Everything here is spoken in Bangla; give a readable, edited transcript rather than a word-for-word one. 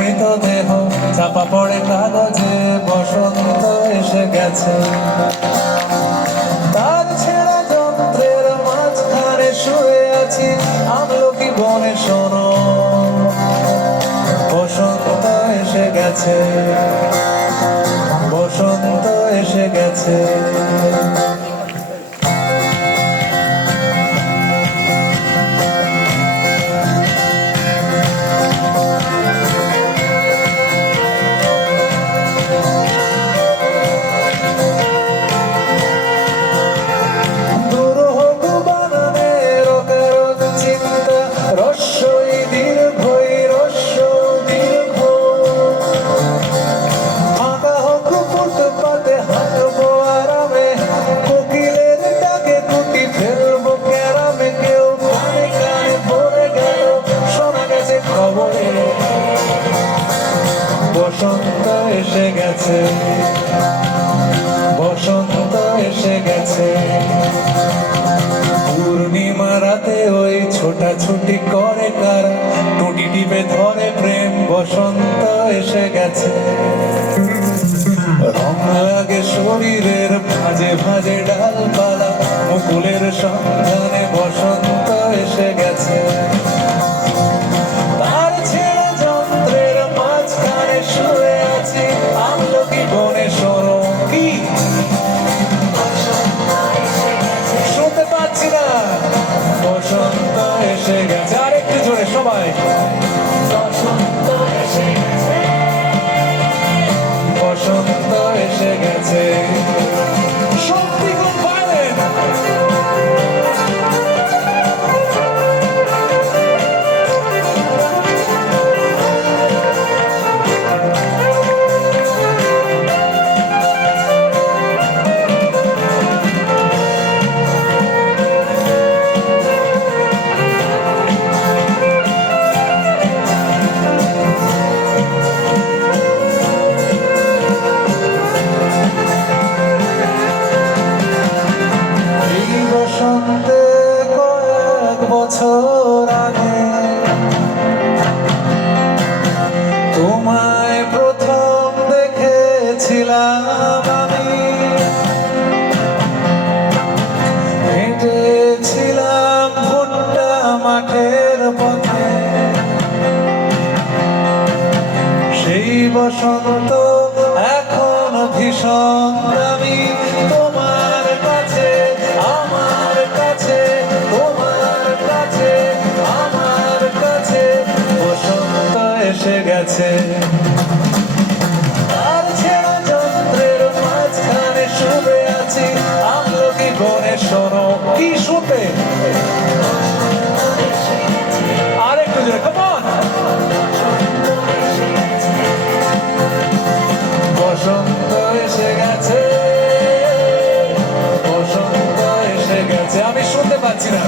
মৃতদেহ চাপা পড়ে কাগজে, বসন্ত এসে গেছে। তার ছেঁড়া যন্ত্রের মাঝখানে শুয়ে আছি আমলকি বনে, শোনো বসন্ত এসে গেছে, বসন্ত এসে গেছে। বসন্ত এসে গেছে, বসন্ত এসে গেছে। পূর্ণিমা রাতে ওই ছোটাছুটি করে কারা, টুটি টিপে ধরে প্রেম, বসন্ত এসে গেছে। রং লাগে শরীরের ভাজে ভাজে ডালপালা, মুকুলের সন্ধানে বসন্ত এসে গেছে। বসন্ত এসে গেছে, আর একটু জোরে সবাই। বসন্ত এসে গেছে, বসন্ত এসে গেছে। সত্যি খুব ভাইলেন। বছর আগে তোমায় প্রথম দেখেছিলাম আমি, হেঁটেছিলাম ভুট্টা মাঠের পথে। সেই বসন্ত এখন ভীষণ দামি তোমার কাছে, আমার কাছে, তোমার কাছে, আমার কাছে। বসন্ত এসে গেছে, আর ছেঁড়া যন্ত্রের মাঝখানে শুয়ে আছি আমলকি বনে, শোনো কি শুতে। আর একটু জোরে, come on। বসন্ত এসে গেছে, বসন্ত এসে গেছে। আমি শুনতে পাচ্ছি না।